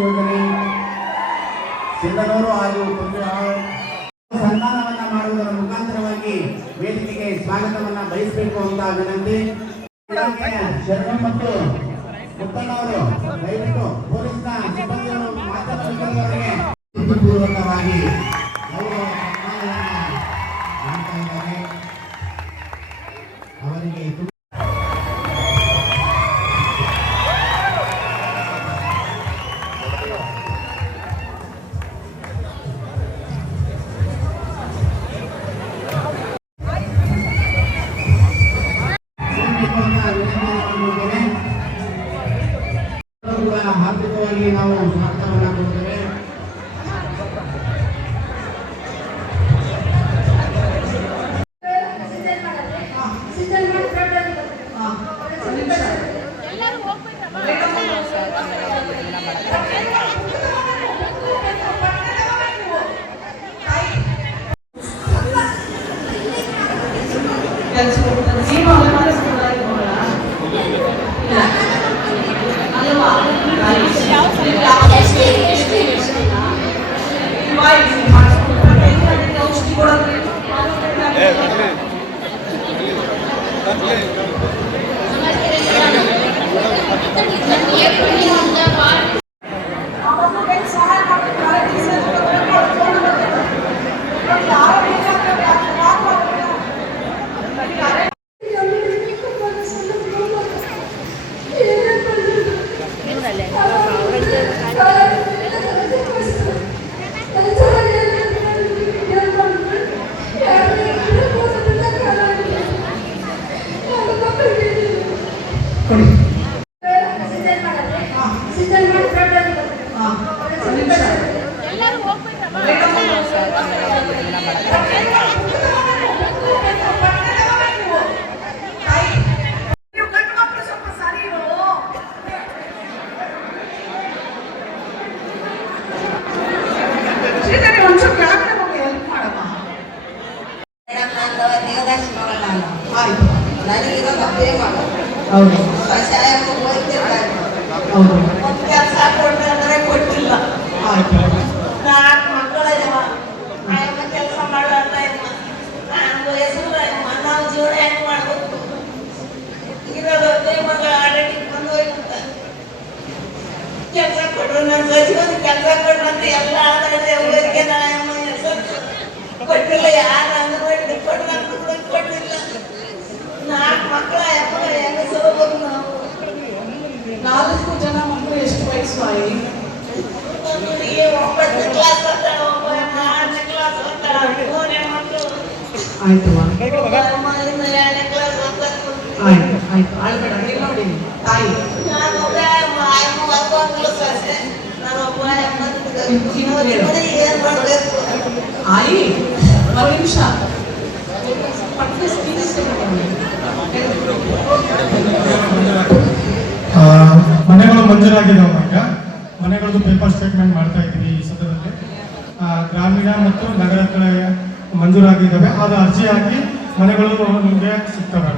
ಯೋಜನೆ. ಸಿಂಧನೂರು ಹಾಗೂ ಸನ್ಮಾನವನ್ನ ಮಾಡುವುದರ ಮುಖಾಂತರವಾಗಿ ವೇದಿಕೆಗೆ ಸ್ವಾಗತವನ್ನ ಬಯಸಬೇಕು ಅಂತ ವಿನಂತಿ. ಶರಣ ಮತ್ತು ಮುತ್ತಣ್ಣವರು ದಯವಿಟ್ಟು ಪೊಲೀಸ್ನ ಸಿಬ್ಬಂದಿಗಳು ಮಾತನಾಡುವವರಿಗೆ ಪೂರ್ವಕವಾಗಿ ಹಾರ್ದಿಕವಾಗಿ ನಾವು ಸ್ವಾಗತವನ್ನ ಕೊಡ್ತೇವೆ ಹೌದು. ಕೆಲಸ ಕೊಡ್ರಿ ಅಂದ್ರೆ ಕೊಟ್ಟಿಲ್ಲ ನಾಲ್ಕು ಮಕ್ಕಳಿದಾವ ಆಯಮ್ಮ ಕೆಲಸ ಇಮ್ಮ ನಾನು ಹೆಸರು ಇಮ್ಮ ನಾವು ಜೀವನ ಹೆಂಗ್ ಮಾಡ್ಬೇಕು ಇರೋದು ಒಬ್ಬೇ ಮಗಳು ಆಲ್ರೆಡಿ ಬಂದು ಹೋಗ್ಬಿಟ್ಟ ಕೆಲಸ ಕೊಡ್ರು ನನ್ನ ಸಚಿವನ ಕೆಲಸ ಕೊಡ್ರು ಅಂತ ಎಲ್ಲ ಹೆಸರು ಕೊಟ್ಟಿಲ್ಲ ಯಾರು ಅಂದ್ರೆ ಕೊಡ್ರು ಅಂತ ಕೊಟ್ಟಿಲ್ಲ ನಾಲ್ಕು ಮಕ್ಕಳ ಯಪ್ಪ ಹೆಂಗ ಸೋಬೇಕು ನಾವು. ನಾಲ್ಕು ಜನ ಮಕ್ಕಳು ಎಷ್ಟು ವಯಸ್ಸು ಒಂಬತ್ತನೇ ಕ್ಲಾಸ್ ಓದ್ತಾಳೆ, ಒಬ್ಬ ಆರನೇ ಕ್ಲಾಸ್ ಓದ್ತಾಳೆ, ಮೂರನೇ ಮಕ್ಕಳು. ಆಯ್ತು ಎರಡನೇ ಕ್ಲಾಸ್. ಆಯ್ತು ಆಯ್ತು ಅಳ್ಬೇಡ ಇಲ್ಲಿ ನೋಡಿ. ತಾಯಿ. ನಾನು ಒಬ್ಬ. ನಾನು ಒಬ್ಬ ಏನ್ ಮಾಡ್ಬೇಕು? ಆಯಿ ಒಂದು ನಿಮಿಷ. ಮನೆಗಳು ಮಂಜೂರಾಗಿದ್ದಾವೆ ಈಗ ಮನೆಗಳದ್ದು ಪೇಪರ್ ಸ್ಟೇಟ್ಮೆಂಟ್ ಮಾಡ್ತಾ ಇದ್ದೀವಿ ಈ ಸದ್ಯದಲ್ಲಿ. ಆ, ಗ್ರಾಮೀಣ ಮತ್ತು ನಗರ ಕಡೆ ಮಂಜೂರಾಗಿದ್ದಾವೆ. ಅದು ಅರ್ಜಿ ಹಾಕಿ ಮನೆಗಳು ನಿಮಗೆ ಸಿಗ್ತವೆ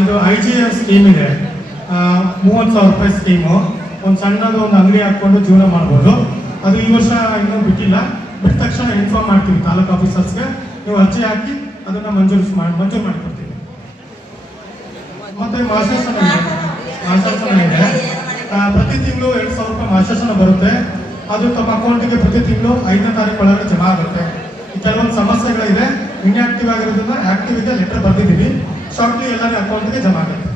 ಇದು ಐ ಜಿ ಎಫ್ ಸ್ಕೀಮ್ ಇದೆ. ಮೂವತ್ತು ಸಾವಿರ ರೂಪಾಯಿ ಸ್ಕೀಮು ಒಂದು ಸಣ್ಣದು ಒಂದು ಅಂಗಡಿ ಹಾಕ್ಕೊಂಡು ಜೀವನ ಮಾಡ್ಬೋದು. ಅದು ಈ ವರ್ಷ ಇನ್ನೂ ಬಿಟ್ಟಿಲ್ಲ. ಬಿಟ್ಟ ತಕ್ಷಣ ಇನ್ಫಾರ್ಮ್ ಮಾಡ್ತೀವಿ ತಾಲೂಕು ಆಫೀಸರ್ಸ್ಗೆ ನೀವು ಅರ್ಜಿ ಹಾಕಿ ಅದನ್ನು ಮಂಜೂರು ಮಾಡಿ ಮಂಜೂರು ಮಾಡಿಕೊಡ್ತೀವಿ. ಮತ್ತೆ ಮಾಸಾಸನ ಮಾಸಾಸನ ಇದೆ ಪ್ರತಿ ತಿಂಗಳು ಎರಡು ಸಾವಿರ ರೂಪಾಯಿ ಆಶ್ವಾಸನ ಬರುತ್ತೆ. ಅದು ತಮ್ಮ ಅಕೌಂಟಿಗೆ ಪ್ರತಿ ತಿಂಗಳು ಐದನೇ ತಾರೀಕು ಒಳಗಡೆ ಜಮಾ ಆಗುತ್ತೆ. ಕೆಲವೊಂದು ಸಮಸ್ಯೆಗಳಿದೆ. ಇನ್ಆಕ್ಟಿವ್ ಆಗಿರೋದ್ರಿಂದ ಆಕ್ಟಿವ್ ಇದೆ ಲೆಟರ್ ಬರ್ದಿದ್ದೀವಿ. ಶಾರ್ಟ್ಲಿ ಎಲ್ಲರ ಅಕೌಂಟ್ಗೆ ಜಮಾ ಆಗುತ್ತೆ.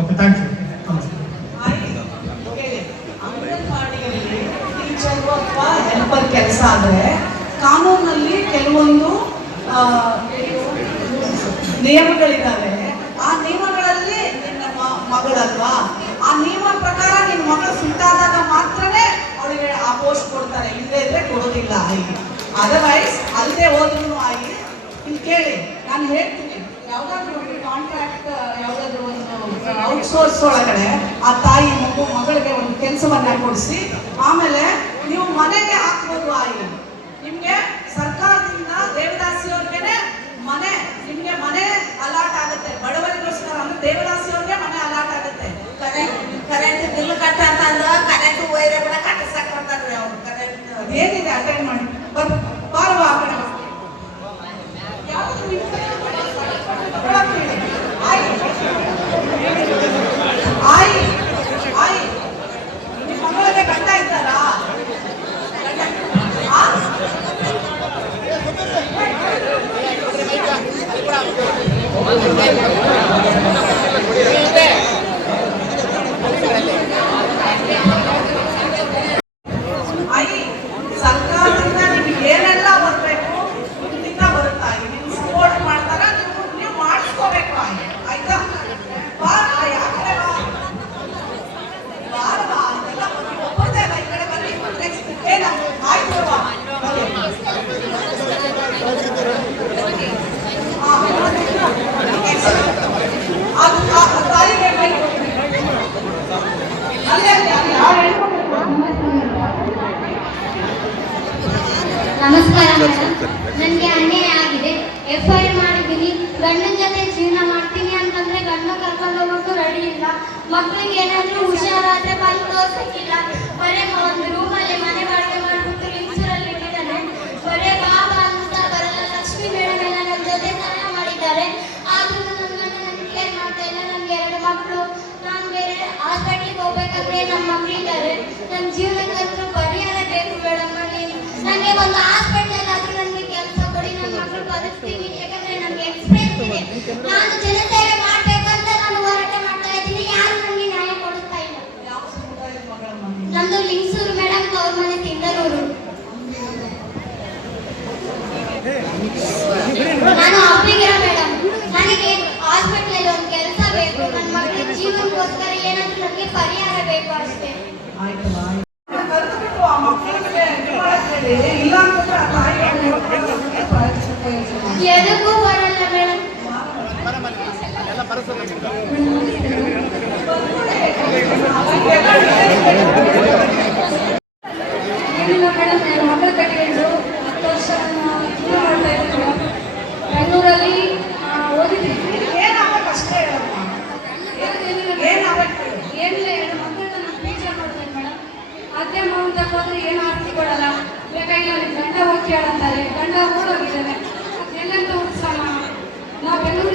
ಓಕೆ ಥ್ಯಾಂಕ್ ಯು ಕೆಲಸ ಆದರೆ ಕಾನೂನಲ್ಲಿ ಕೆಲವೊಂದು ನಿಯಮಗಳಿದ್ದಾವೆ. ಮ- ಆ ನಿಯಮ ಪ್ರಕಾರ ನಿಮ್ಮ ಮಗಳು ಫಿಟ್ ಆದಾಗ ಮಾತ್ರನೇ ಅವಳಿಗೆ ಆ ಪೋಸ್ಟ್ ಕೊಡ್ತಾರೆ. ಇಲ್ಲದೆ ಇದ್ರೆ ಕೊಡೋದಿಲ್ಲ ಆಗಿ ಅದರ್ವೈಸ್ ಅಲ್ಲದೆ ಹೋದ್ರು ಆಗಿ ಇಲ್ಲಿ ಕೇಳಿ, ನಾನು ಹೇಳ್ತೀನಿ. ಯಾವ್ದಾದ್ರು ಒಂದು ಕಾಂಟ್ರಾಕ್ಟ್ ಯಾವ್ದಾದ್ರು ಒಂದು ಔಟ್ಸೋರ್ಸ್ ಒಳಗಡೆ ಆ ತಾಯಿ ಮಗು, ಮಗಳಿಗೆ ಒಂದು ಕೆಲಸವನ್ನ ಕೊಡಿಸಿ, ಆಮೇಲೆ ನೀವು ಮನೆಗೆ ಹಾಕ್ಬೋದು ಆಯಿ ನಿಮ್ಗೆ ಸರ್ಕಾರದಿಂದ ದೇವದಾಸಿಯವ್ರಿಗೆನೆ ಮನೆ, ನಿಮ್ಗೆ ಮನೆ ಅಲಾಟ್ ಆಗುತ್ತೆ. ಬಡವರಿಗೋಸ್ಕರ ಅಂದ್ರೆ ದೇವದಾಸಿಯವ್ರಿಗೆ ಮನೆ ಅಲಾಟ್ ಆಗುತ್ತೆ ಕರೆಂಟ್ ಕರೆಂಟ್ ಬಿಲ್ ಕಟ್ಟಂತಂದ ಕರೆಂಟ್ ವೈರ್ ಕೂಡ ಕಟ್ಟಿಸಕ್ ಬರ್ತಾರ್ರಿ ಅವ್ರು ಕರೆಂಟ್ ಅದೇನಿದೆ ಅಟೆಂಡ್ ಮಾಡಿ ಬರ್ ಬಾರವಾ ಆ ಕಡೆ ಬಾ. ಯಾವ್ದು ನಿಮ್ ಕೈ ಒಳಗ್ ಬಿಡಿ. ಆಯ್. ಆಯ್. ಆಯ್. ನಿಮ್ ಮಗಳಿಗೆ ಗಂಡ ಇದ್ದಾರಾ ಆ? ಆಯಿ ಸರ್ಕಾರದಿಂದ ನಿಮ್ಗೆ ಏನೆಲ್ಲ ಬರಬೇಕು ಖಂಡಿತ ಬರುತ್ತಾ ನೀವು ಸಪೋರ್ಟ್ ಮಾಡ್ತಾರ ನೀವು ನೀವು ಮಾಡಿಸ್ಕೋಬೇಕು ಆಯಿ ಆಯ್ತಾ ಬಾ ಆಯಿ, ಆ ಕಡೆ ಬಾ ಬಾರ ಬಾ ಇದೆಲ್ಲ ನೀವು ಒಪ್ಪೋದೇ ಇಲ್ಲ ಈ ಕಡೆ ಬನ್ನಿ ನೆಕ್ಸ್ಟ್ ಏನ ಆಯ್ತು ಬಾ ಬನ್ನಿ. ಹಾ, next. ಅದು ಆ ತಾಯಿಗೆ ಕೈ ಕೊಡಿ. ಅಲ್ಲೇ ಅಲ್ಲೇ ಅಲ್ಲೇ ಆ ಹೆಣ್ಮಕ್ಳು ನಮಸ್ಕಾರ ಮೇಡಮ್ ನನಗೆ ಅನ್ಯಾಯ ಆಗಿದೆ ಎಫ್ ಐ ಆರ್ ಮಾಡಿದ್ದೀನಿ ಗಂಡನ ಜೊತೆ ಜೀವನ ಮಾಡ್ತೀನಿ ಅಂತಂದ್ರೆ ಗಂಡ ಕರ್ಕೊಂಡು ಹೋಗೋಕ್ಕೂ ರೆಡಿ ಮಕ್ಳಿಗೆ ಏನಾದರೂ ಹುಷಾರಾದ್ರೆ ಬಂದು ತೋರ್ಸಕ್ಕಿಲ್ಲ. ಬರೇ ಒಂದು ರೂಮಲ್ಲಿ ಮನೆ ಬಾಡಿಗೆ ಮಾಡ್ಬಿಟ್ಟು ಲಿಂಗ್ಸೂರಲ್ಲಿ ಇಟ್ಟಿದ್ದಾನೆ. ಬರೇ ಬಾಬಾ ಅಂತ ಬರಲ್ಲ. ಲಕ್ಷ್ಮಿ ಮೇಡಮ್ ಎಲ್ಲ ನನ್ನ ಜೊತೆ ಸಹಾಯ ಮಾಡಿದ್ದಾರೆ. ಆದ್ರೂ ನನ್ನ ಗಂಡ ನನ್ನ ಕೇರ್ ಮಾಡ್ತಾ ಇಲ್ಲ. ನನಗೆ ಎರಡು ಮಕ್ಕಳು ನಾನು ಬೇರೆ ಹಾಸ್ಪಿಟ್ಲಿಗೆ ಹೋಗ್ಬೇಕಾದ್ರೆ ನಮ್ಮ ಮಕ್ಕಳಿದ್ದಾರೆ ನನ್ನ ಜೀವನಕ್ಕಂತೂ ಪರಿಹಾರ ಬೇಕು ಮೇಡಮ್. ನನಗೆ ಒಂದು ಹಾಸ್ಪಿಟ್ಲಲ್ಲಿ ಆದ್ರೂ ನನಗೆ ಕೆಲಸ ಕೊಡಿ. ನನ್ನ ಮಕ್ಕಳು ಬದುಕ್ತೀವಿ ಯಾಕಂದ್ರೆ ನನಗೆ ಎಕ್ಸ್ಪೀರಿಯನ್ಸ್ ಇದೆ ನಾನು ಜನಸೇವೆ ಮಾಡ್ಬೇಕಂತ ನಾನು ಹೋರಾಟ ಮಾಡ್ತಾ ಇದ್ದೀನಿ ಯಾರು ನನಗೆ ನ್ಯಾಯ ಕೊಡುತ್ತಾ ಇಲ್ಲ ಯಾವ ಸಮುದಾಯದ ಮಗಳಮ್ಮ ನೀನು? ನಮ್ದು ಲಿಂಗಸೂರು ಮೇಡಮ್ ಅವ್ರ ಮನೆ ತಿಂದರೂರು ನಾನು ಅಬ್ಬಿಗಿರ ಮೇಡಮ್ ನನಗೆ ಹಾಸ್ಪಿಟಲ್ ಒಂದು ಕೆಲಸ ಬೇಕು ನನ್ನ ಮಕ್ಕಳ ಜೀವನಕ್ಕೋಸ್ಕರ ಏನಾದರೂ ನನಗೆ ಪರಿಹಾರ ಬೇಕು ಅಷ್ಟೇ ಆಯ್ತಲ್ಲ, ಆಯ್ತು. ಕರೆದ್ಬಿಟ್ಟು ಆ ಮಕ್ಕಳಿಗೆ ಇದು ಮಾಡಕ್ ಹೇಳಿ. ಇಲ್ಲ ಅಂತಂದ್ರೆ ಆ ತಾಯಿಗೆ ನೋಡ್ಕೊಳ್ಳೋದಕ್ಕೆ ಪ್ರಯತ್ನ ಮಾಡಿ. ಎದಕ್ಕೂ ಬರಲ್ಲ ಮೇಡಮ್ ಏನಿಲ್ಲ ಮೇಡಮ್ ನಾನು ಮಕ್ಕಳ ಕಟ್ಟಿಕೊಂಡು ಹತ್ತು ವರ್ಷ ನಾನು ಜೀವನ ಮಾಡ್ತಾ ಇದ್ದೀನಿ ಬೆಂಗಳೂರಲ್ಲಿ ಆ, ಓದಿದ್ದೀನಿ ಏನಾಗ್ಬೇಕು ಅಷ್ಟೇ ಹೇಳಮ್ಮ. ಏನಿಲ್ಲ ಏನಾಗ್ಬೇಕು ಹೇಳು. ಏನಿಲ್ಲ ಎರಡು ಮಕ್ಕಳನ್ನ ನಾನು ಪೀಜ ಮಾಡ್ತೇನೆ ಮೇಡಮ್ ಅತ್ತೆ ಮಾವನ್ ತಕ್ಕ ಹೋದ್ರೆ ಏನು ಆಸ್ತಿ ಕೊಡಲ್ಲ ಬೇಕಾಗಿಲ್ಲ ನಿಮ್ ಗಂಡ ಹೋಗಿ ಕೇಳಂತಾರೆ ಗಂಡ ಓಡೋಗಿದ್ದಾನೆ ಎಲ್ಲಂತ ಉತ್ಸಾಹ ನಾವು ಬೆಂಗಳೂರಿಗೆ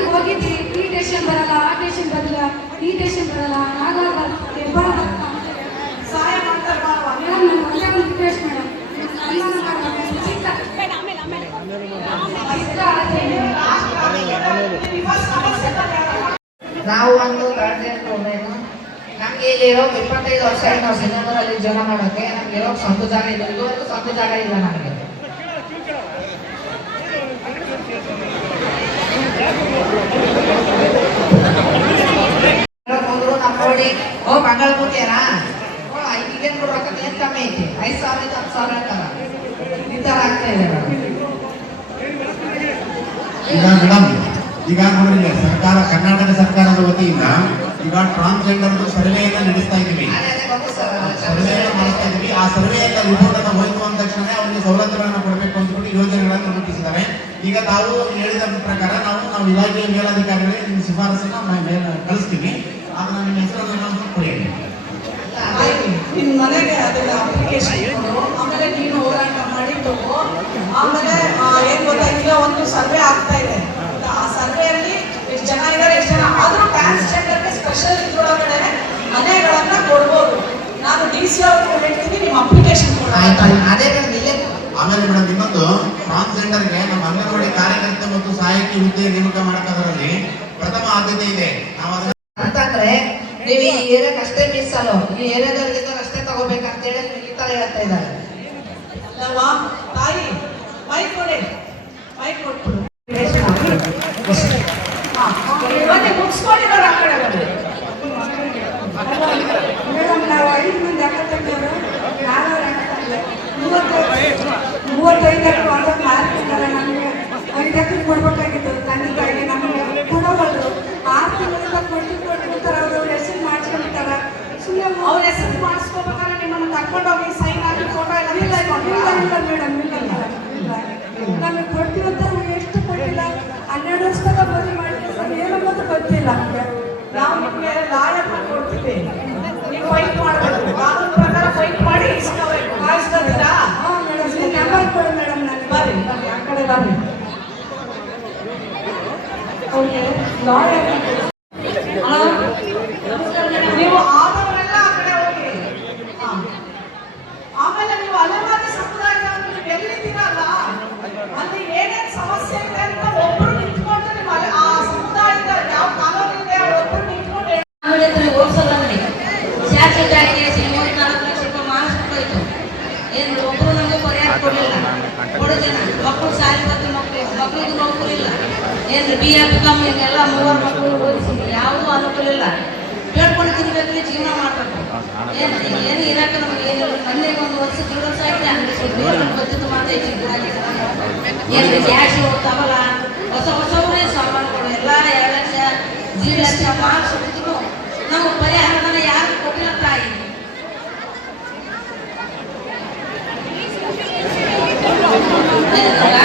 ಹೋಗಿದ್ವಿ ಈ ಟೇಷನ್ ಬರಲ್ಲ ಆ ಟೇಷನ್ ಬರಲ್ಲ ಈ ಟೇಷನ್ ಬರಲ್ಲ. ಆಗಾಗ ನಾವು ಒಂದು ವುಮೆನ್ ನಮ್ಗೆ ಇಲ್ಲಿರೋ ಇಪ್ಪತ್ತೈದು ವರ್ಷ ನಾವು ಸಿಂಗಾಪುರಲ್ಲಿ ಜೀವನ ಮಾಡೋಕೆ ನಮ್ಗೆ ಇರೋ ಸ್ವಂತ ಜಾಗ ಇಲ್ಲ ಇದುವರೆಗೂ ಸ್ವಂತ ಜಾಗ ಇಲ್ಲ ನಮಗೆ. ನೋಡಿ. ಓ ಮಂಗಳ ಓ ಈಗೇನು ಕೊಡ್ಬೇಕಂತ ಏನು ಕಮ್ಮಿ ಐತಿ ಐದು ಸಾವಿರ ಹತ್ತು ಸಾವಿರ ಅಂತಾರ ಈ ಥರ ಆಗ್ತಾ ಇದೆ ಈಗ ಮೇಡಮ್ ಈಗ ನೋಡ್ರಿ ಸರ್ಕಾರ ಕರ್ನಾಟಕ ಸರ್ಕಾರದ ವತಿಯಿಂದ ಈಗ ಟ್ರಾನ್ಸ್ಜೆಂಡರ್ ಸರ್ವೆಯನ್ನು ನಡೆಸ್ತಾ ಇದ್ದೀವಿ. ಸರ್ವೆಯನ್ನು ಮಾಡಿಸ್ತಾ ಇದ್ದೀವಿ. ಆ ಸರ್ವೆಯಿಂದ ರಿಪೋರ್ಟ್ ಅನ್ನು ಹೋಯ್ತು ಅಂದ ತಕ್ಷಣ ಅವರಿಗೆ ಸೌಲಭ್ಯಗಳನ್ನು ಕೊಡಬೇಕು ಅಂದ್ಬಿಟ್ಟು ಯೋಜನೆಗಳನ್ನು ರೂಪಿಸಿದ್ದಾರೆ. ಈಗ ತಾವು ಹೇಳಿದ ಪ್ರಕಾರ ನಾವು ನಾವು ಇಲಾಖೆಯ ಮೇಲಾಧಿಕಾರಿಗಳಿಗೆ ನಿಮ್ಮ ಶಿಫಾರಸನ್ನು ಕಳಿಸ್ತೀವಿ. ಹೆಸರನ್ನು ನಾವು ಕೊಡಿ ನಿಮ್ಮ ಮನೆಗೆ ಅದೆಲ್ಲ ಅಪ್ಲಿಕೇಶನ್ ಆಮೇಲೆ ನೀನು ಹೋರಾಟ ಮಾಡಿ ತಗೋ ಆಮೇಲೆ ಏನು ಗೊತ್ತಾಗಿಲ್ಲ ಒಂದು ಸರ್ವೆ ಆಗ್ತಾ ಇದೆ ಆ ಸರ್ವೆಯಲ್ಲಿ ಎಷ್ಟು ಜನ ಇದ್ದಾರೆ ಎಷ್ಟು ಜನ ಆದ್ರೂ ಟ್ರಾನ್ಸ್ಜೆಂಡರ್ಗೆ ಸ್ಪೆಷಲ್ ಇದ್ರೊಳಗಡೆ ಮನೆಗಳನ್ನ ಕೊಡ್ಬೋದು ನಾನು ಡಿ ಸಿ ಅವ್ರಿಗೆ ಹೇಳ್ತೀನಿ ನಿಮ್ಮ ಅಪ್ಲಿಕೇಶನ್ ಆಯ್ತು. ಅದೇ ಇಲ್ಲೇ ಆಮೇಲೆ ಮೇಡಮ್ ಇನ್ನೊಂದು ಟ್ರಾನ್ಸ್ಜೆಂಡರ್ಗೆ ನಮ್ಮ ಅಂಗನವಾಡಿ ಕಾರ್ಯಕರ್ತೆ ಮತ್ತು ಸಹಾಯಕಿ ಹುದ್ದೆ ನೇಮಕ ಮಾಡ್ಕೋದ್ರಲ್ಲಿ ಪ್ರಥಮ ಆದ್ಯತೆ ಇದೆ. ನಾವು ಅಂತಂದ್ರೆ ನೀವು ಈ ಏರಿಯಾಕ್ಕೆ ಅಷ್ಟೇ ಮೀಸಲು ಈ ಏರಿಯಾದವ್ರಿಗೆ ಅಷ್ಟೇ ತಗೋಬೇಕಂತ ಹೇಳಿ ಈ ತರ ಹೇಳ್ತಾ ಇದ್ದಾರೆ. ಅಲ್ಲವಾ ತಾಯಿ ಮೈಕ್ ಕೊಡಿ. ಮೈಕ್ ಕೊಟ್ಬಿಡು. ಮತ್ತೆ ಮುಗಿಸ್ಕೊಂಡಿದ್ದಾರೆ ಆ ಕಡೆ ಬನ್ನಿ ಮೇಡಮ್ ನಾವು ಐದು ಮಂದಿ ಅಕ್ಕ ತಂಗಿಯವರು ಮೂವತ್ತೈದು ಮಾರ್ಕ್ ಅದೊಂದು ಮಾರ್ಕಿದ್ದಾರೆ ನಮಗೆ. ಐದು ಎಕರೆ ಕೊಡ್ಬೇಕಾಗಿತ್ತು. ತಂದೆ ತಿಂಗಳಿಂದ ಕೊಟ್ಟು ಕೊಟ್ಬಿಡ್ತಾರೆ ಅವ್ರವ್ರ ಹೆಸರು ಮಾಡ್ಸ್ಕೊಂಡಿರ್ತಾರ ಸುಮ್ಮನೆ ಅವ್ರ ಹೆಸರು ಮಾಡಿಸ್ಕೋಬೇಕಾದ್ರೆ ನಿಮ್ಮನ್ನು ತಗೊಂಡೋಗಿ ಸೈನ್ ಹಾಕಿ ಫೋಟೋ ಎಲ್ಲ ಇಲ್ಲ ಇಲ್ಲ ಮೇಡಮ್ ಇಲ್ಲ ನಮಗೆ ಕೊಟ್ಟಿರೋಂಥ ಎಷ್ಟು ಕೊಟ್ಟಿಲ್ಲ ಹನ್ನೆರಡು ವರ್ಷದ ಬದಲಿ ಮಾಡಿದ್ರೆ ಸರ್ ಏನಂಬುದು ಗೊತ್ತಿಲ್ಲ ನಮಗೆ ನಾವು ನಿಮಗೆ ಲಾಯರ್ ಕೊಡ್ತೀವಿ ನೀವು ಫೈಟ್ ಮಾಡಬೇಕು ಕಾನೂನು ಪ್ರಕಾರ ಫೈಟ್ ಮಾಡಿ ಇಸ್ಕೋಬೇಕು ಮೇಡಮ್ ನೀವು ಮೇಡಮ್ ನನಗೆ ಬರ್ರಿ ಆ ಕಡೆ ಬರ್ರಿ okay lawyer B F come ಇದೆಲ್ಲ ಮೂವರು ಮಕ್ಕಳು ಓದಿಸಿದ್ರು. ಯಾವುದೂ ಅನುಕೂಲ ಇಲ್ಲ. ಹೇಳ್ಕೊಂಡು ತಿನ್ಬೇಕ್ರಿ ಜೀವನ ಮಾಡ್ಬೇಕು. ಏನು ಏನು ಇರಕ್ಕೆ ನಮಗೆ ಏನು ಮನೆಗೆ ಒಂದು ವರ್ಷ ಎರಡು ವರ್ಷ ಆಗಿದೆ ಹಂಗೆ ಮಾಡ್ತೈತಿ ಏನು ಗ್ಯಾಸ್ ಹೋಗ್ತಾವಲ್ಲ? ಹೊಸ ಹೊಸವರೇ ಸಾಮಾನುಗಳು. ಎಲ್ಲ ಎರಡು ಲಕ್ಷ ಜೀವ ಲಕ್ಷ ಮಾರ್ಕ್ಸ್ ಹೊಡಿದ್ರು ನಾವು ಪರಿಹಾರನ ಯಾರು ಕೊಟ್ಟಿಲ್ಲ ತಾಯಿ. Yeah.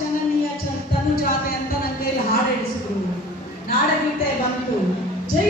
ಜನನೀಯ ತನು ಜಾತೆ ಅಂತ ನನ್ನ ಕೈಯಲ್ಲಿ ಹಾಡು ಹೇಳಿಸಿದ್ರು ನಾಡಗೀತೆ ಬಂತು. ಜೈ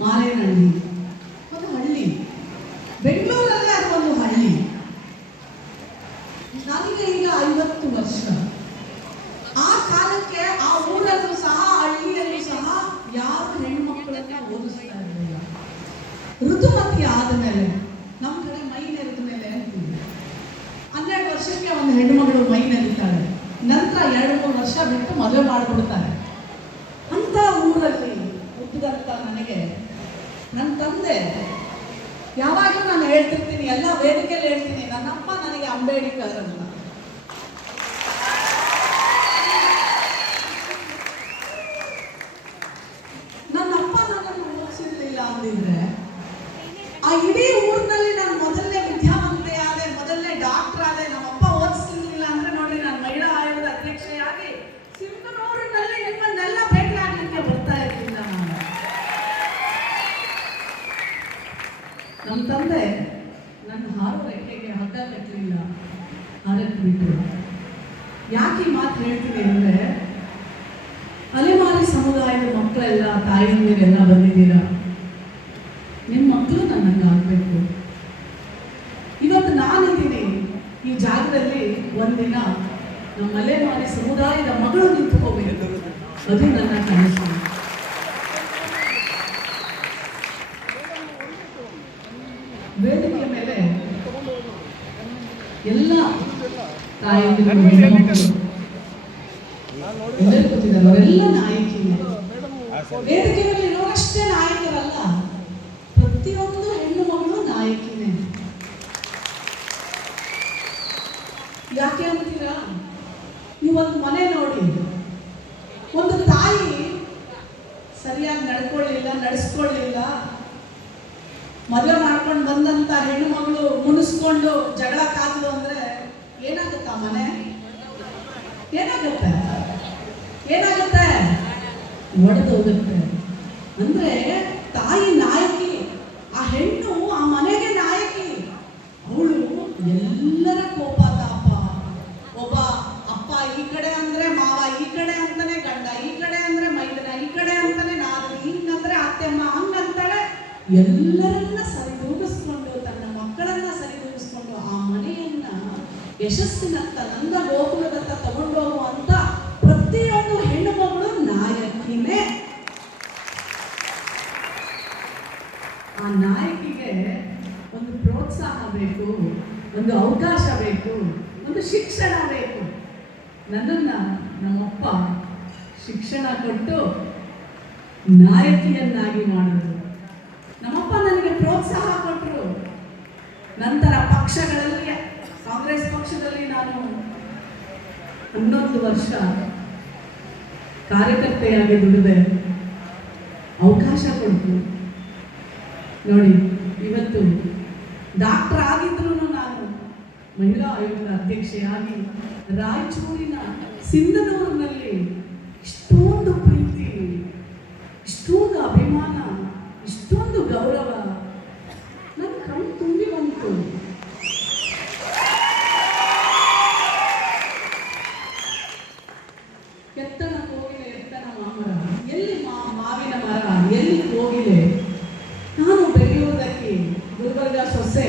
மாலை நன்றி ತಂದೆ, ನನ್ನ ಹಾರೋ ರೆಕ್ಕೆಗೆ ಹಗ್ಗ ಕಟ್ಟಲಿಲ್ಲ ಹರಕ್ ಬಿಟ್ಟು ಯಾಕೆ ಮಾತು ಹೇಳ್ತೀನಿ ಅಂದರೆ, ಅಲೆಮಾರಿ ಸಮುದಾಯದ ಮಕ್ಕಳೆಲ್ಲ, ತಾಯಿಯಂದಿರೆಲ್ಲ ಬಂದಿದ್ದೀರಾ? ಎಲ್ಲರೂ ಕೂತಿದ್ದಾರೆ ಅವರೆಲ್ಲ ನಾಯಕಿಯೇ. ವೇದಿಕೆ ಮೇಲೆ ನಾಯಕರಲ್ಲ. ಪ್ರತಿಯೊಂದು ಹೆಣ್ಣು ಮಗಳು ನಾಯಕಿನೇ ಯಾಕೆ ಅಂತೀರಾ? ನೀವೊಂದು ಮನೆ ನೋಡಿ. ಒಂದು ತಾಯಿ ಸರಿಯಾಗಿ ನಡ್ಕೊಳ್ಳಿಲ್ಲ, ನಡೆಸ್ಕೊಳ್ಳಿಲ್ಲ. ಮದುವೆ ಮಾಡ್ಕೊಂಡು ಬಂದಂತ ಹೆಣ್ಣು ಮಗಳು ಮುನಿಸ್ಕೊಂಡು ಜಗಳ ಕಾದ್ಲು ಅಂದ್ರೆ ಏನಾಗುತ್ತೆ ಮನೆ? ಏನಾಗುತ್ತೆ? ಏನಾಗುತ್ತೆ? ಒಡೆದು ಹೋಗುತ್ತೆ ಅಂದ್ರೆ ತಾಯಿ ನಾಯಕಿ, ಆ ಹೆಣ್ಣು ಆ ಮನೆಗೆ ನಾಯಕಿ, ಅವಳು ಎಲ್ಲರ ಕೋಪ ತಾಪ. ಒಬ್ಬ ಅಪ್ಪ ಈ ಕಡೆ ಅಂದ್ರೆ ಮಾವ, ಈ ಕಡೆ ಅಂತಾನೆ ಗಂಡ, ಈ ಕಡೆ ಅಂದ್ರೆ ಮೈದನ, ಈ ಕಡೆ ಅಂತಾನೆ ನಾನು ಹಿಂಗಂದ್ರೆ ಅತ್ತೆಮ್ಮ ಹಂಗಂತಾಳೆ ಎಲ್ಲರನ್ನ ಸರಿದೂಗಿಸ್ಕೊಂಡು, ತನ್ನ ಮಕ್ಕಳನ್ನ ಸರಿದೂಗಿಸ್ಕೊಂಡು ಆ ಮನೆಯನ್ನ ಯಶಸ್ಸಿನತ್ತ ನಂದ ಗೋಕುಲದತ್ತ ತಗೊಂಡು ಹೋಗುವಂತ ಪ್ರತಿಯೊಂದು ಹೆಣ್ಣು ಮಗಳು ನಾಯಕಿನೇ ಆ ನಾಯಕಿಗೆ ಒಂದು ಪ್ರೋತ್ಸಾಹ ಬೇಕು ಒಂದು ಅವಕಾಶ ಬೇಕು, ಒಂದು ಶಿಕ್ಷಣ ಬೇಕು. ನನ್ನನ್ನು ನಮ್ಮಪ್ಪ ಶಿಕ್ಷಣ ಕೊಟ್ಟು ನಾಯಕಿಯನ್ನಾಗಿ ಮಾಡಿದ್ರು. ನಮ್ಮಪ್ಪ ನನಗೆ ಪ್ರೋತ್ಸಾಹ ಕೊಟ್ಟರು ನಂತರ ಪಕ್ಷಗಳಲ್ಲಿ, ಕಾಂಗ್ರೆಸ್ ಪಕ್ಷದಲ್ಲಿ ನಾನು ಹನ್ನೊಂದು ವರ್ಷ ಕಾರ್ಯಕರ್ತೆಯಾಗಿ ದುಡಿದೆ ಅವಕಾಶ ಕೊಡ್ತು ನೋಡಿ ಇವತ್ತು ಡಾಕ್ಟರ್ ಆಗಿದ್ರು ನಾನು ಮಹಿಳಾ ಆಯೋಗದ ಅಧ್ಯಕ್ಷೆಯಾಗಿ ರಾಯಚೂರಿನ ಸಿಂಧನೂರಿನಲ್ಲಿ ಇಷ್ಟೊಂದು ಪ್ರೀತಿ, ಇಷ್ಟೊಂದು ಅಭಿಮಾನ, ಇಷ್ಟೊಂದು ಗೌರವ, ನನ್ನ ಕಣ್ಣು ತುಂಬಿ ಬಂತು ಕೆತ್ತನ ಕೋಗಿಲೆ ಎತ್ತನ ಮಾಮರ ಎಲ್ಲಿ ಮಾ ಮಾವಿನ ಮರ ಎಲ್ಲಿ ಕೋಗಿಲೆ ನಾನು ಬೆಳೆಯುವುದಕ್ಕೆ ಗುಲ್ಬರ್ಗ ಸೊಸೆ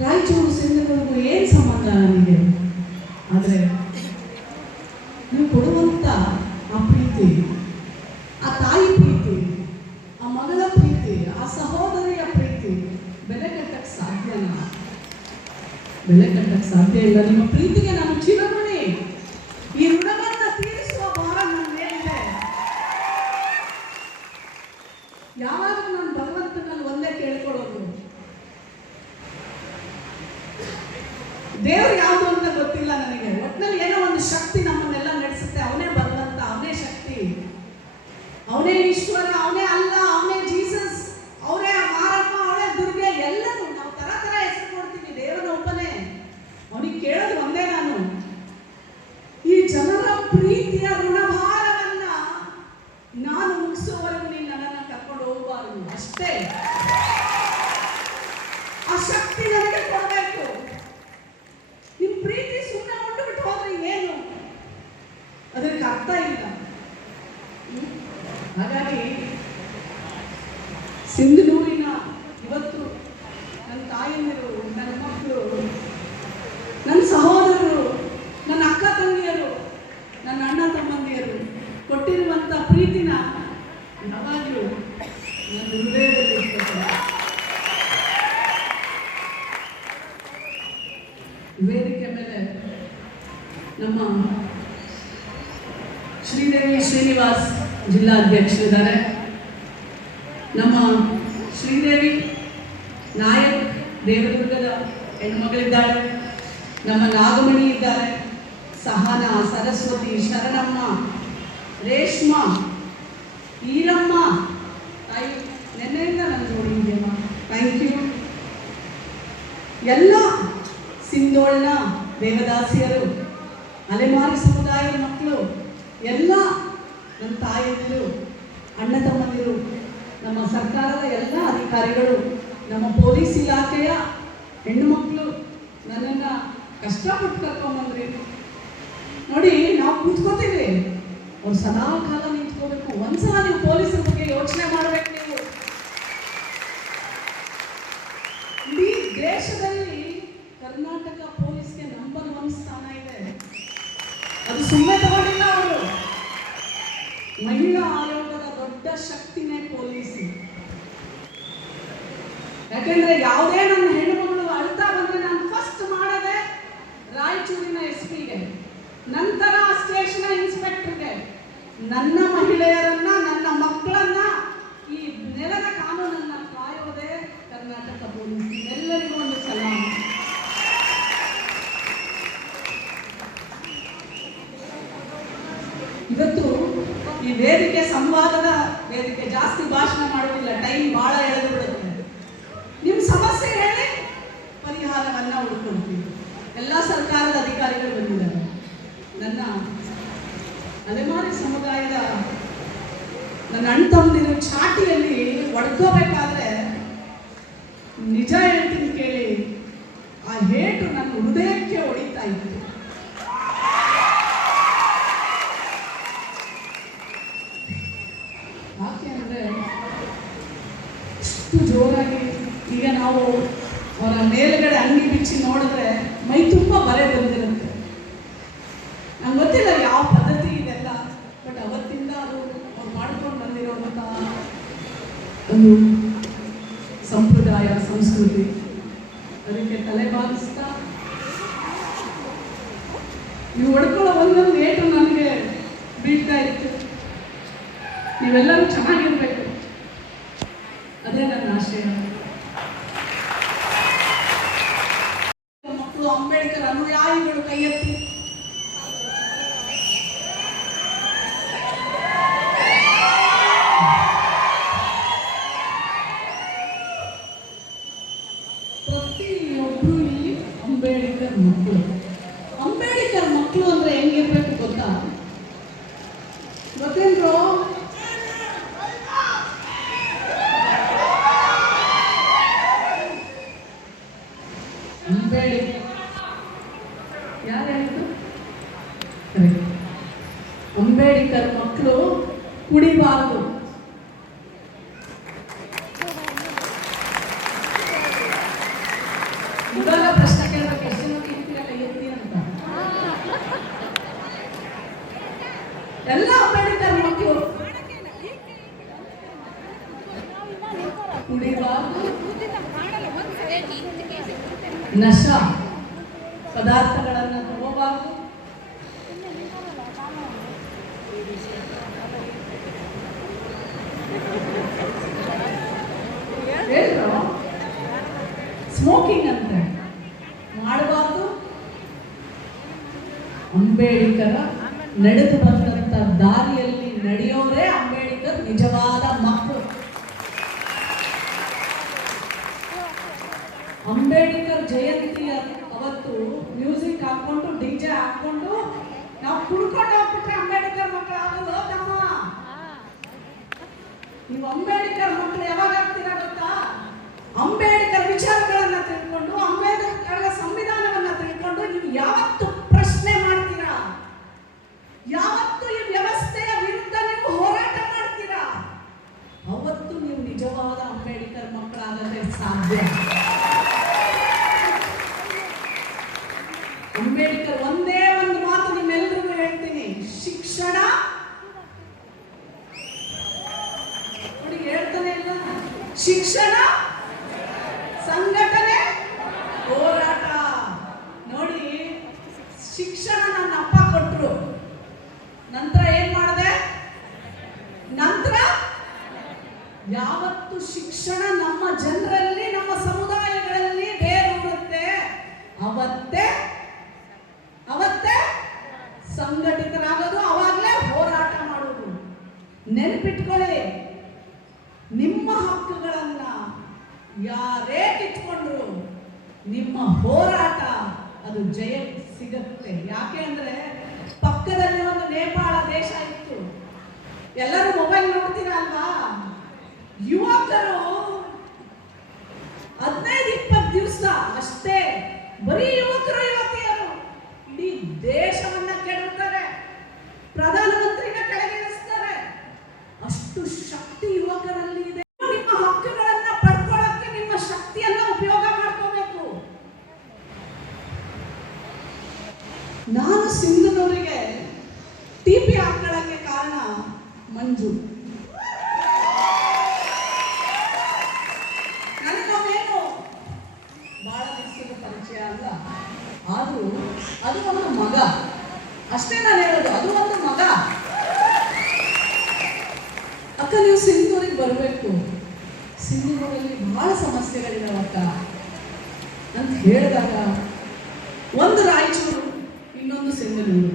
ರಾಯಚೂರು ಸಿಂಧನೂರಿಗೂ ಏನು ಸಂಬಂಧ ನನಗೆ ಆದರೆ ನೀವು ಕೊಡುವಂತ ಆ ಪ್ರೀತಿ ಆ ತಾಯಿ ಪ್ರೀತಿ ಆ ಮಗಳ ಪ್ರೀತಿ ಆ ಸಹೋದರಿಯ ಪ್ರೀತಿ ಬೆಲೆ ಕಟ್ಟಕ್ಕೆ ಸಾಧ್ಯನಾ ಬೆಲೆ ಕಟ್ಟಕ್ಕೆ ಸಾಧ್ಯ ಇಲ್ಲ ನಿಮ್ಮ ಪ್ರೀತಿಗೆ ನಾನು ಚಿರಋಣಿ ಈ ಋಣವನ್ನ ತೀರಿಸುವ ಭಾರ ನನ್ನ ಮೇಲಿದೆ ಯಾವಾಗ ನಾನು ಭಗವಂತನಲ್ಲಿ ಒಂದೇ ಕೇಳ್ಕೊಳ್ಳೋದು ದೇವ್ರು ಯಾವುದು ಅಂತ ಗೊತ್ತಿಲ್ಲ ನನಗೆ ಒಟ್ಟಿನಲ್ಲಿ ಏನೋ ಒಂದು ಶಕ್ತಿ ನಮ್ಮನ್ನೆಲ್ಲ ನಡೆಸುತ್ತೆ ಅವನೇ ಭಗವಂತ ಅವನೇ ಶಕ್ತಿ ಅವನೇ ಈಶ್ವರ ಅವನೇ ಅಲ್ಲ ಅವನೇ ಜೀಸಸ್ ಅವನೇ ಮಾರಮ್ಮ ಅವನೇ ದುರ್ಗೆ ಎಲ್ಲರೂ ನಾವು ತರ ತರ ಹೆಸರು ಕೊಡ್ತೀವಿ ದೇವನ ಒಬ್ಬನೇ ಅವನಿಗೆ ಕೇಳೋದು ಒಂದೇ ನಾನು ಈ ಜನರ ಪ್ರೀತಿಯ ಋಣಭಾರವನ್ನ ನಾನು ಮುಗಿಸೋವರೆಗೂ ನೀನು ನನ್ನನ್ನು ಕರ್ಕೊಂಡು ಹೋಗಬಾರದು ಅಷ್ಟೇ ಆ ಶಕ್ತಿ ನನಗೆ ಕೊಡಬೇಕು ನಿಮ್ ಪ್ರೀತಿ ಸುಮ್ಮನೆ ಹೊಂಟುಬಿಟ್ಟು ಹೋದ್ರೆ ಏನು ಅದಕ್ಕೆ ಅರ್ಥ ಇಲ್ಲ ಹ್ಮ್? ಹಾಗಾಗಿ ಸಿಂಧನೂರಿನ ಇವತ್ತು ನನ್ನ ತಾಯಂದಿರು ನನ್ನ ಮಕ್ಕಳು, ನನ್ನ ಸಹೋದರರು, ನನ್ನ ಅಕ್ಕ ತಂಗಿಯರು, ನನ್ನ ಅಣ್ಣ ತಮ್ಮಂದಿಯರು ಕೊಟ್ಟಿರುವಂಥ ಪ್ರೀತಿನ ಯಾವಾಗಲೂ ನನ್ನ ಹೃದಯದಲ್ಲಿ. ವೇದಿಕೆ ಮೇಲೆ ನಮ್ಮ ಶ್ರೀದೇವಿ ಶ್ರೀನಿವಾಸ್ ಜಿಲ್ಲಾಧ್ಯಕ್ಷರಿದ್ದಾರೆ ನಮ್ಮ ಶ್ರೀದೇವಿ ನಾಯಕ್ ದೇವದುರ್ಗದ ಹೆಣ್ಮಗಳಿದ್ದಾಳೆ ನಮ್ಮ ನಾಗಮಣಿ ಇದ್ದಾರೆ ಸಹನ ಸರಸ್ವತಿ ಶರಣಮ್ಮ ರೇಷ್ಮಾ ಈರಮ್ಮ ತಾಯಿ ನೆನ್ನೆಯಿಂದ ನನ್ನ ಜೋಡಿ ಇದೆಯಮ್ಮ ಥ್ಯಾಂಕ್ ಯು ಎಲ್ಲ ಸಿಂಧೋಳ್ನ ದೇವದಾಸಿಯರು ಅಲೆಮಾರಿ ಸಮುದಾಯದ ಮಕ್ಕಳು, ಎಲ್ಲ ನಮ್ಮ ತಾಯಂದಿರು ಅಣ್ಣ ತಮ್ಮಂದಿರು, ನಮ್ಮ ಸರ್ಕಾರದ ಎಲ್ಲ ಅಧಿಕಾರಿಗಳು, ನಮ್ಮ ಪೊಲೀಸ್ ಇಲಾಖೆಯ ಹೆಣ್ಣು ಮಕ್ಕಳು ನನ್ನನ್ನು ಕಷ್ಟಪಟ್ಟು ಕರ್ಕೊಂಬಂದ್ರಿ ನೋಡಿ, ನಾವು ಕೂತ್ಕೋತೀವಿ. ಅವ್ರು ಸದಾ ಕಾಲ ನಿಂತ್ಕೋಬೇಕು. ಒಂದ್ಸಲ ನೀವು ಪೊಲೀಸರ ಬಗ್ಗೆ ಯೋಚನೆ ಮಾಡಬೇಕು ನೀವು. ಇಡೀ ದೇಶದಲ್ಲಿ ಕರ್ನಾಟಕ ಪೊಲೀಸ್ಗೆ ನಂಬರ್ ಒನ್ ಸ್ಥಾನ ಇದೆ ಅದು ಸುಮ್ಮನೆ ತಗೊಂಡಿಲ್ಲ ಅವರು. ಮಹಿಳಾ ಆಯೋಗದ ದೊಡ್ಡ ಶಕ್ತಿನೇ ಪೊಲೀಸ್. ಯಾಕೆಂದ್ರೆ ಯಾವುದೇ ನನ್ನ ಹೆಣ್ಣುಮಗಳು ಅಳ್ತಾ ಬಂದ್ರೆ ನಾನು ಫಸ್ಟ್ ಮಾಡದೆ ರಾಯಚೂರಿನ ಎಸ್ ಪಿಗೆ ನಂತರ ಸ್ಟೇಷನ್ ಇನ್ಸ್ಪೆಕ್ಟರ್ಗೆ, ನನ್ನ ಮಹಿಳೆಯರನ್ನ, ನನ್ನ ಮಕ್ಕಳನ್ನ ಈ ನೆಲದ ಕಾನೂನನ್ನ ಕಾಯೋದೇ ಕರ್ನಾಟಕ ಪೊಲೀಸ್. ಎಲ್ಲರಿಗೂ ಒಂದು ಸಲಾಮ ಇವತ್ತು ಈ ವೇದಿಕೆ ಸಂವಾದದ ವೇದಿಕೆ ಜಾಸ್ತಿ ಭಾಷಣ ಮಾಡೋದಿಲ್ಲ ಟೈಮ್ ಬಹಳ ಎಳೆದು ಬಿಡುತ್ತೆ. ನಿಮ್ಮ ಸಮಸ್ಯೆ ಹೇಳಿ ಪರಿಹಾರವನ್ನ ಹುಡ್ಕೊಳ್ತೀವಿ ಎಲ್ಲ ಸರ್ಕಾರದ ಅಧಿಕಾರಿಗಳು ಬಂದಿದ್ದಾರೆ. ನನ್ನ ಅಲೆಮಾರಿ ಸಮುದಾಯದ ನನ್ನ ಅಣ್ಣ ತಮ್ಮದಿರು ಚಾಟಿಯಲ್ಲಿ ಒಡ್ಕೋಬೇಕಾದ್ರೆ ನಿಜ ಹೇಳ್ತೀನಿ ಕೇಳಿ ಆ ಹೇಟು ನನ್ನ ಹೃದಯಕ್ಕೆ ಹೊಡಿತಾ ಇತ್ತು ಯಾಕೆ ಅಂದರೆ ಅಷ್ಟು ಜೋರಾಗಿ ಈಗ ನಾವು ಅವರ ಮೇಲ್ಗಡೆ ಅಂಗಿ ಬಿಚ್ಚಿ ನೋಡಿದ್ರೆ ಮೈ ತುಂಬ ಬರೆ ಬಂದಿರುತ್ತೆ. ನಂಗೆ ಗೊತ್ತಿಲ್ಲ ಯಾವ ಪದ್ಧತಿ ಇದೆಲ್ಲ ಬಟ್ ಅವತ್ತಿಂದ ಅದು ಅವ್ರು ಮಾಡ್ಕೊಂಡು ಬಂದಿರೋಂಥ ಒಂದು ಸಂಪ್ರದಾಯ, ಸಂಸ್ಕೃತಿ. ಅದಕ್ಕೆ ತಲೆ ಬಾಗಿಸ್ತಾ. ನೀವು ಹೊಡ್ಕೊಳ್ಳೋ ಒಂದೊಂದು ಏಟು ನನಗೆ ಬೀಳ್ತಾ ಇತ್ತು. ನೀವೆಲ್ಲರೂ ಚೆನ್ನಾಗಿರ್ಬೇಕು ಅದೇ ನನ್ನ ಆಶಯ ಮಕ್ಕಳು ಅಂಬೇಡ್ಕರ್ ಅನುಯಾಯಿಗಳು ಕೈ ಎತ್ತಿ ಪ್ರತಿಯೊಬ್ಬರು ಇಲ್ಲಿ ಅಂಬೇಡ್ಕರ್ ಮಕ್ಕಳು ಅಂಬೇಡ್ಕರ್ ಮಕ್ಕಳು ಅಂದ್ರೆ ಹೆಂಗಿರ್ಬೇಕು ಗೊತ್ತಾ ಗೊತ್ತೇನ್ರೋ ಅಂಬೇಡ್ಕರ್ ಯಾರು ಹೇಳಿದ್ರು Correct. ಅಂಬೇಡ್ಕರ್ ಮಕ್ಕಳು ಕುಡಿಬಾರದು ಮೊದಲ ಪ್ರಶ್ನೆ ಕೇಳಬೇಕು ಎಷ್ಟು ಜನ ತಿಂತೀರ ಕೈ ಎತ್ತಿ ಅಂತ ಎಲ್ಲ ಅಂಬೇಡ್ಕರ್ ಮಕ್ಕಳು ಕುಡಿಬಾರದು ನಶ ಪದಾರ್ಥಗಳನ್ನು ತಗೋಬಾರದು ಹೇಳಿದ್ರು ಸ್ಮೋಕಿಂಗ್ ಅಂತ. ಮಾಡಬಾರ್ದು. ಅಂಬೇಡ್ಕರ ನಡೆದು ಬಂದಂತ ದಾರಿಯಲ್ಲಿ ನಡೆಯೋರೇ ಅಂಬೇಡ್ಕರ್ ನಿಜವಾದ ಮಕ್ಕಳು ಅಂಬೇಡ್ಕರ್ ಜಯಂತಿಯ ಅವತ್ತು ಮ್ಯೂಸಿಕ್ ಹಾಕೊಂಡು ಡಿಜೆ ಹಾಕೊಂಡು ನಾವು ಕುಡ್ಕೊಂಡು ಹೋಗ್ಬಿಟ್ರೆ ಅಂಬೇಡ್ಕರ್ ಮಕ್ಕಳು ಆಗಲ್ಲ ತಮ್ಮ ನೀವು ಅಂಬೇಡ್ಕರ್ ಮಕ್ಕಳು ಯಾವಾಗ ಆಗ್ತೀರಾ ಗೊತ್ತಾ ಅಂಬೇಡ್ಕರ್ ವಿಚಾರಗಳನ್ನ ತಿಳ್ಕೊಂಡು ಅಂಬೇಡ್ಕರ್ ಸಂವಿಧಾನವನ್ನ ತಿಳ್ಕೊಂಡು ನೀವು ಯಾವತ್ತು ಪ್ರಶ್ನೆ ಮಾಡ್ತೀರಾ ಯಾವತ್ತು ಈ ವ್ಯವಸ್ಥೆಯ ವಿರುದ್ಧ ನೀವು ಹೋರಾಟ ಮಾಡ್ತೀರಾ ಅವತ್ತು ನೀವು ನಿಜವಾದ ಅಂಬೇಡ್ಕರ್ ಮಕ್ಕಳಾಗಕ್ಕೆ ಸಾಧ್ಯ ಅಂಬೇಡ್ಕರ್ ಒಂದೇ ಒಂದು ಮಾತು ನಿಮ್ಮೆಲ್ಲರಿಗೂ ಹೇಳ್ತೀನಿ ಶಿಕ್ಷಣ ನೋಡಿ ಹೇಳ್ತಾನೆ ಇಲ್ಲ ಶಿಕ್ಷಣ ಸಂಘಟನೆ ಹೋರಾಟ ನೋಡಿ ಶಿಕ್ಷಣ ನನ್ನ ಅಪ್ಪ ಕೊಟ್ರು ನಂತರ ಏನ್ ಮಾಡಿದೆ ನಂತರ ಯಾವತ್ತು ಶಿಕ್ಷಣ ನಮ್ಮ ಜನರಲ್ಲಿ ನಮ್ಮ ಸಮುದಾಯಗಳಲ್ಲಿ ಬೇರೂರುತ್ತೆ ಅವತ್ತೇ ಅವತ್ತೇ ಸಂಘಟಿತರಾಗೋದು ಅವಾಗಲೇ ಹೋರಾಟ ಮಾಡೋದು ನೆನಪಿಟ್ಕೊಳ್ಳಿ ನಿಮ್ಮ ಹಕ್ಕುಗಳನ್ನ ಯಾರೇ ಕಿತ್ಕೊಂಡ್ರು ನಿಮ್ಮ ಹೋರಾಟ ಅದು ಜಯ ಸಿಗುತ್ತೆ ಯಾಕೆ ಅಂದ್ರೆ ಪಕ್ಕದಲ್ಲಿ ಒಂದು ನೇಪಾಳ ದೇಶ ಇತ್ತು ಎಲ್ಲರೂ ಮೊಬೈಲ್ ನೋಡ್ತೀರಾ ಅಲ್ವಾ? ಯುವಕರು ಹದಿನೈದು ಇಪ್ಪತ್ತು ದಿವಸ ಅಷ್ಟೇ ಬರೀ ಯುವಕರು ಯುವತಿಯರು ಇಡೀ ದೇಶವನ್ನ ಕೆಡುತ್ತಾರೆ ಪ್ರಧಾನಮಂತ್ರಿನ ಕೆಳಗಿಳಿಸ್ತಾರೆ ಅಷ್ಟು ಶಕ್ತಿ ಯುವಕರಲ್ಲಿ ಇದೆ ನಿಮ್ಮ ಹಕ್ಕುಗಳನ್ನ ಪಡ್ಕೊಳ್ಳೋಕೆ ನಿಮ್ಮ ಶಕ್ತಿಯನ್ನ ಉಪಯೋಗ ಮಾಡ್ಕೋಬೇಕು ನಾನು ಸಿಂಧನೂರಿಗೆ ಟಿಪಿ ಹಾಕೊಳ್ಳಕ್ಕೆ ಕಾರಣ ಮಂಜು ನನಗವೇನು ಬಹಳ ದಿವಸದ ಪರಿಚಯ ಅಲ್ಲ ಆದ್ರೂ ಅದು ಒಂದು ಮಗ ಅಷ್ಟೇ ನಾನು ಹೇಳೋದು ಅದು ಒಂದು ಮಗ ಅಕ್ಕ ನೀವು ಸಿಂಧೂರಿಗೆ ಬರಬೇಕು ಸಿಂಧೂರಲ್ಲಿ ಬಹಳ ಸಮಸ್ಯೆಗಳಿದಾವೆ ಅಕ್ಕ ಅಂತ ಹೇಳಿದಾಗ ಒಂದು ರಾಯಚೂರು, ಇನ್ನೊಂದು ಸಿಂಧನೂರು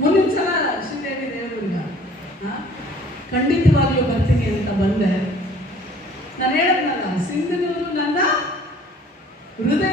ಮುಂದಿನ ಸಲ ಶ್ರೀದೇವಿ ದೇವರಿಂದ? ಖಂಡಿತವಾಗ್ಲೂ ಬರ್ತೀನಿ ಅಂತ ಬಂದೆ. ನಾನು ಹೇಳದ್ನಲ್ಲ ಸಿಂಧನೂರು ನನ್ನ ಹೃದಯದಲ್ಲಿ